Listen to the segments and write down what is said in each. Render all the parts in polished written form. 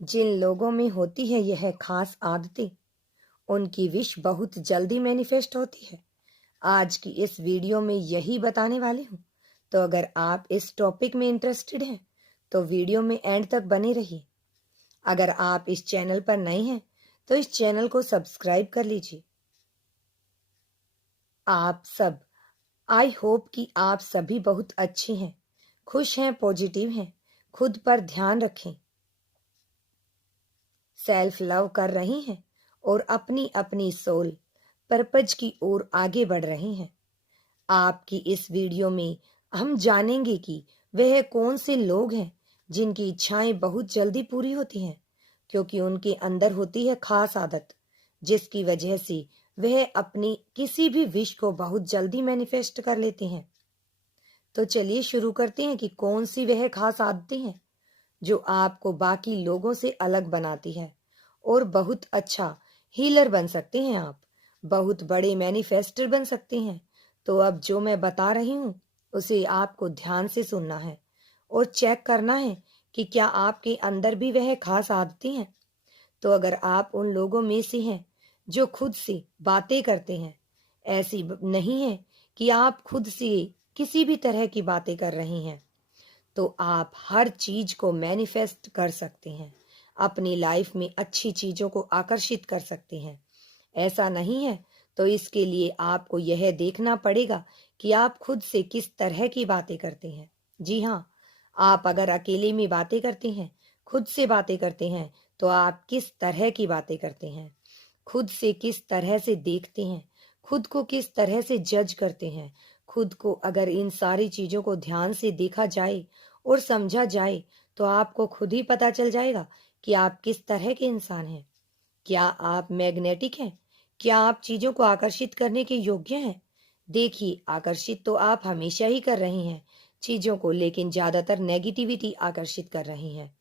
जिन लोगों में होती है यह खास आदतें, उनकी विश बहुत जल्दी मैनिफेस्ट होती है। आज की इस वीडियो में यही बताने वाले हूँ। तो अगर आप इस टॉपिक में इंटरेस्टेड हैं तो वीडियो में एंड तक बने रहिए। अगर आप इस चैनल पर नए हैं तो इस चैनल को सब्सक्राइब कर लीजिए। आप सब, आई होप कि आप सभी बहुत अच्छे हैं, खुश हैं, पॉजिटिव हैं, खुद पर ध्यान रखें, सेल्फ लव कर रही हैं और अपनी अपनी सोल पर्पज की ओर आगे बढ़ रही हैं। आपकी इस वीडियो में हम जानेंगे कि वह कौन से लोग हैं जिनकी इच्छाएं बहुत जल्दी पूरी होती हैं, क्योंकि उनके अंदर होती है खास आदत जिसकी वजह से वह अपनी किसी भी विश को बहुत जल्दी मैनिफेस्ट कर लेते हैं। तो चलिए शुरू करते हैं कि कौन सी वह खास आदतें हैं जो आपको बाकी लोगों से अलग बनाती है और बहुत अच्छा हीलर बन सकते हैं। आप बहुत बड़े मैनिफेस्टर बन सकते हैं। तो अब जो मैं बता रही हूँ उसे आपको ध्यान से सुनना है और चेक करना है कि क्या आपके अंदर भी वह खास आदतें हैं। तो अगर आप उन लोगों में से हैं जो खुद से बातें करते हैं, ऐसी नहीं है कि आप खुद से किसी भी तरह की बातें कर रही हैं, तो आप हर चीज को मैनिफेस्ट कर सकते हैं, अपनी लाइफ में अच्छी चीजों को आकर्षित कर सकते हैं। ऐसा नहीं है तो इसके लिए आपको यह देखना पड़ेगा कि आप खुद से किस तरह की बातें करते हैं। जी हाँ, आप अगर अकेले में बातें करते हैं, खुद से बातें करते हैं, तो आप किस तरह की बातें करते हैं, खुद से किस तरह से देखते हैं, खुद को किस तरह से जज करते हैं। खुद को अगर इन सारी चीजों को ध्यान से देखा जाए और समझा जाए तो आपको खुद ही पता चल जाएगा कि आप किस तरह के इंसान हैं। क्या आप मैग्नेटिक हैं? क्या आप चीजों को आकर्षित करने के योग्य हैं? देखिए, आकर्षित तो आप हमेशा ही कर रही हैं चीजों को, लेकिन ज्यादातर नेगेटिविटी आकर्षित कर रही हैं।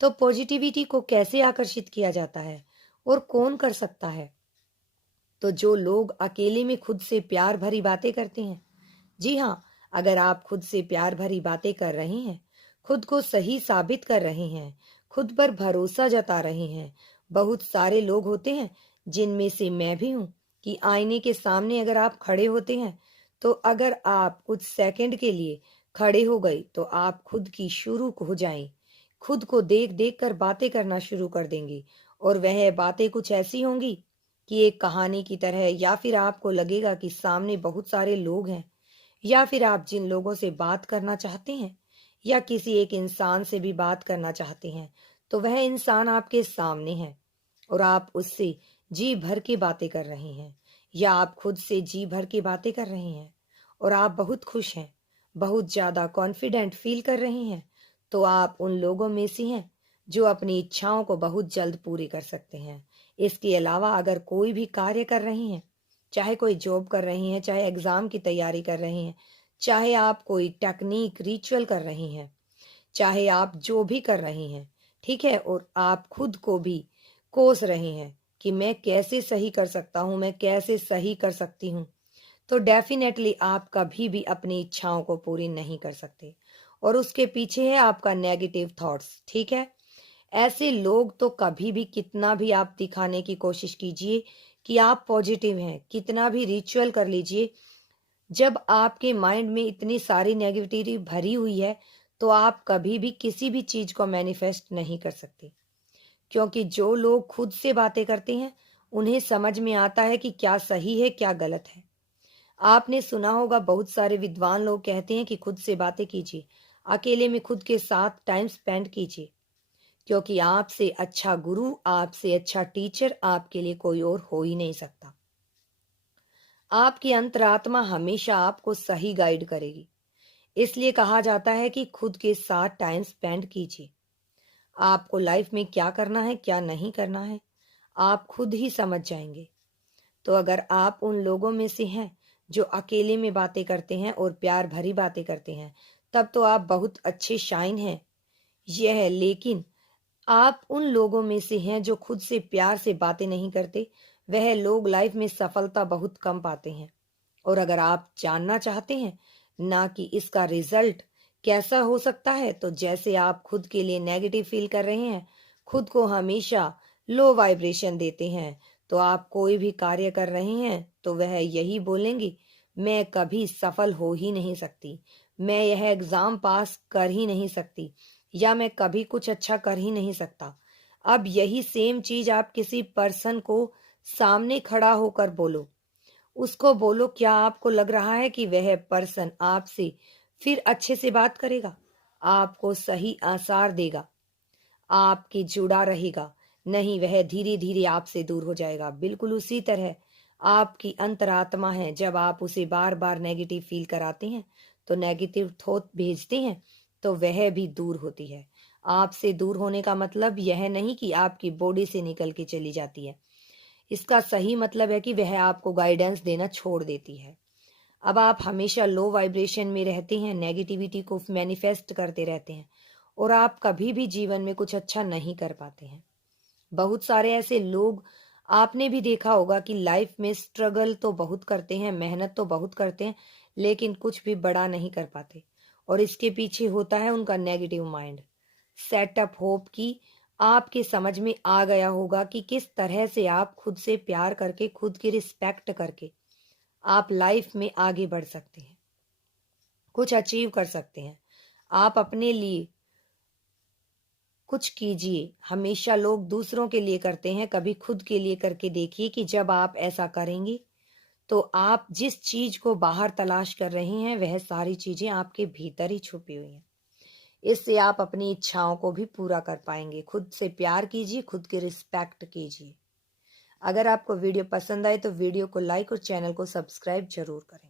तो पॉजिटिविटी को कैसे आकर्षित किया जाता है और कौन कर सकता है? तो जो लोग अकेले में खुद से प्यार भरी बातें करते हैं। जी हाँ, अगर आप खुद से प्यार भरी बातें कर रहे हैं, खुद को सही साबित कर रहे हैं, खुद पर भरोसा जता रहे हैं। बहुत सारे लोग होते हैं, जिनमें से मैं भी हूँ, कि आईने के सामने अगर आप खड़े होते हैं तो अगर आप कुछ सेकंड के लिए खड़े हो गए तो आप खुद की शुरू हो जाएं, खुद को देख देख कर बातें करना शुरू कर देंगे। और वह बातें कुछ ऐसी होंगी कि एक कहानी की तरह, या फिर आपको लगेगा कि सामने बहुत सारे लोग हैं, या फिर आप जिन लोगों से बात करना चाहते हैं या किसी एक इंसान से भी बात करना चाहते हैं, तो वह इंसान आपके सामने है और आप उससे जी भर के बातें कर रहे हैं, या आप खुद से जी भर के बातें कर रहे हैं और आप बहुत खुश हैं, बहुत ज्यादा कॉन्फिडेंट फील कर रहे हैं। तो आप उन लोगों में से हैं जो अपनी इच्छाओं को बहुत जल्द पूरी कर सकते हैं। इसके अलावा अगर कोई भी कार्य कर रहे हैं, चाहे कोई जॉब कर रही हैं, चाहे एग्जाम की तैयारी कर रही हैं, चाहे आप कोई टेक्निक रिचुअल कर रही हैं, चाहे आप जो भी कर रही हैं, ठीक है, और आप खुद को भी कोस रहे हैं कि मैं कैसे सही कर सकता हूँ, मैं कैसे सही कर सकती हूँ, तो डेफिनेटली आप कभी भी अपनी इच्छाओं को पूरी नहीं कर सकते। और उसके पीछे है आपका नेगेटिव थॉट्स, ठीक है। ऐसे लोग तो कभी भी, कितना भी आप दिखाने की कोशिश कीजिए कि आप पॉजिटिव हैं, कितना भी रिचुअल कर लीजिए, जब आपके माइंड में इतनी सारी नेगेटिविटी भरी हुई है तो आप कभी भी किसी भी चीज को मैनिफेस्ट नहीं कर सकते। क्योंकि जो लोग खुद से बातें करते हैं उन्हें समझ में आता है कि क्या सही है क्या गलत है। आपने सुना होगा, बहुत सारे विद्वान लोग कहते हैं कि खुद से बातें कीजिए, अकेले में खुद के साथ टाइम स्पेंड कीजिए, क्योंकि आपसे अच्छा गुरु, आपसे अच्छा टीचर आपके लिए कोई और हो ही नहीं सकता। आपकी अंतरात्मा हमेशा आपको सही गाइड करेगी। इसलिए कहा जाता है कि खुद के साथ टाइम स्पेंड कीजिए। आपको लाइफ में क्या करना है क्या नहीं करना है आप खुद ही समझ जाएंगे। तो अगर आप उन लोगों में से हैं जो अकेले में बातें करते हैं और प्यार भरी बातें करते हैं, तब तो आप बहुत अच्छे शाइन हैं। यह है, लेकिन आप उन लोगों में से हैं जो खुद से प्यार से बातें नहीं करते, वह लोग लाइफ में सफलता बहुत कम पाते हैं। और अगर आप जानना चाहते हैं ना कि इसका रिजल्ट कैसा हो सकता है, तो जैसे आप खुद के लिए नेगेटिव फील कर रहे हैं, खुद को हमेशा लो वाइब्रेशन देते हैं, तो आप कोई भी कार्य कर रहे हैं तो वह यही बोलेंगे, मैं कभी सफल हो ही नहीं सकती, मैं यह एग्जाम पास कर ही नहीं सकती, या मैं कभी कुछ अच्छा कर ही नहीं सकता। अब यही सेम चीज आप किसी पर्सन को सामने खड़ा होकर बोलो। उसको बोलो, क्या आपको लग रहा है कि वह पर्सन आपसे फिर अच्छे से बात करेगा, आपको सही आसार देगा, आपके जुड़ा रहेगा? नहीं, वह धीरे धीरे आपसे दूर हो जाएगा। बिल्कुल उसी तरह आपकी अंतरात्मा है, जब आप उसे बार बार नेगेटिव फील कराते हैं, तो नेगेटिव थॉट भेजते हैं, तो वह भी दूर होती है। आपसे दूर होने का मतलब यह नहीं कि आपकी बॉडी से निकल के चली जाती है, इसका सही मतलब है कि वह आपको गाइडेंस देना छोड़ देती है। अब आप हमेशा लो वाइब्रेशन में रहते हैं, नेगेटिविटी को मैनिफेस्ट करते रहते हैं, और आप कभी भी जीवन में कुछ अच्छा नहीं कर पाते हैं। बहुत सारे ऐसे लोग आपने भी देखा होगा कि लाइफ में स्ट्रगल तो बहुत करते हैं, मेहनत तो बहुत करते हैं, लेकिन कुछ भी बड़ा नहीं कर पाते, और इसके पीछे होता है उनका नेगेटिव माइंड सेटअप। होप कि आपके समझ में आ गया होगा कि किस तरह से आप खुद से प्यार करके, खुद की रिस्पेक्ट करके आप लाइफ में आगे बढ़ सकते हैं, कुछ अचीव कर सकते हैं। आप अपने लिए कुछ कीजिए। हमेशा लोग दूसरों के लिए करते हैं, कभी खुद के लिए करके देखिए कि जब आप ऐसा करेंगे तो आप जिस चीज को बाहर तलाश कर रहे हैं वह सारी चीजें आपके भीतर ही छुपी हुई हैं। इससे आप अपनी इच्छाओं को भी पूरा कर पाएंगे। खुद से प्यार कीजिए, खुद की रिस्पेक्ट कीजिए। अगर आपको वीडियो पसंद आए तो वीडियो को लाइक और चैनल को सब्सक्राइब जरूर करें।